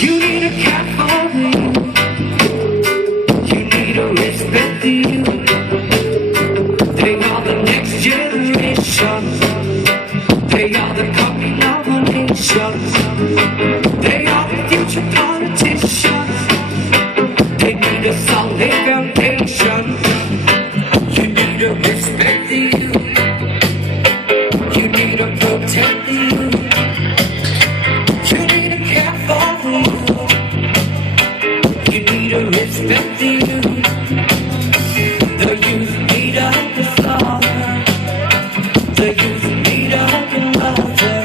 You need a cat for you. You need a respect to you. They are the next generation. They are the coming of a nation. They are the future politicians. They need a solid foundation. You need a respect to you. You need a protect to you. You need a care for you. You need a respect to you. The youth need a father. The youth need a mother.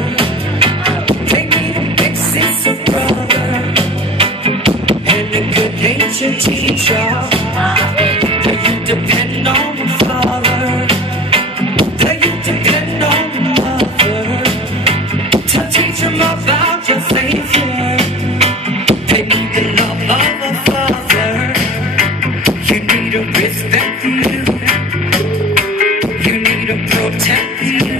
They need a big sister, brother, and a good natured teacher. The youth depend on the father. The youth depend on the mother to teach them about your Savior. They need the love of a father. You need a respect for you. You need a protect for you.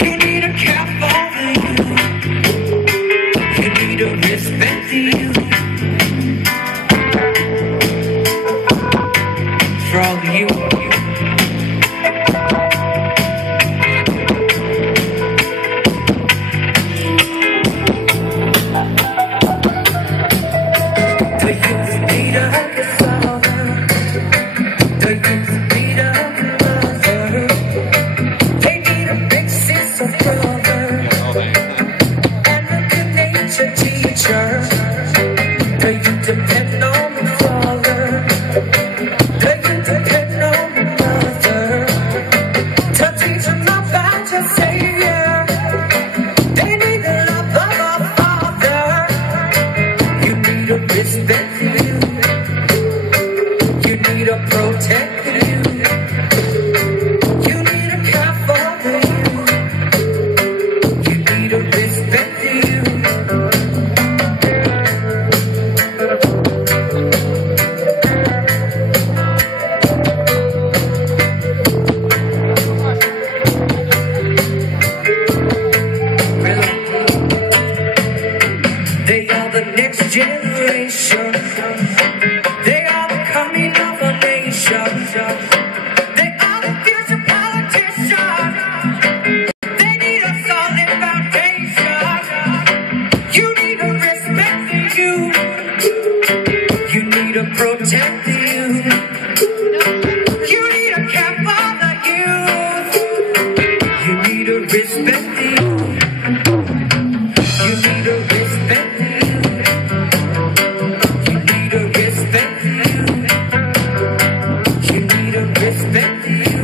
You need a care for you. You need a respect for you. For all of you. The youth need a father. The youth need a mother. They need a big sister, brother, and a good natured teacher. The youth depend on the father. The youth depend on the mother to teach them about your Savior. They need the love of a father. You need a respect for you. You need a protect for you. You need a care for you. You need a respect for you. They are the next generation. They are the coming of a nation. They are the future politicians. They need a solid foundation. You need a respect for you. You need a protect for you. You need a care for the youth. You need a respect for you. You need a respect for you. You need a respect for you. You need a respect for you.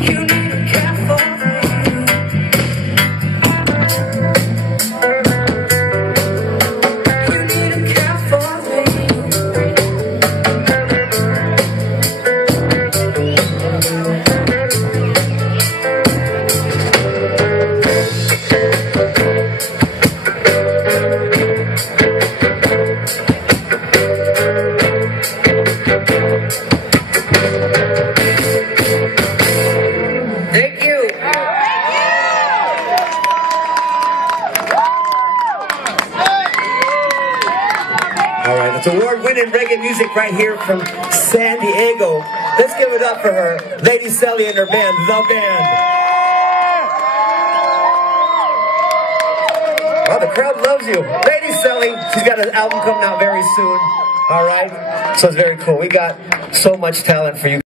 You need a care for you. You need a care for you. Thank you. All right, that's award-winning reggae music right here from San Diego. Let's give it up for her, Lady Selly and her band, The Band. Well, the crowd loves you. Lady Selly, she's got an album coming out very soon. All right, so it's very cool. We got so much talent for you.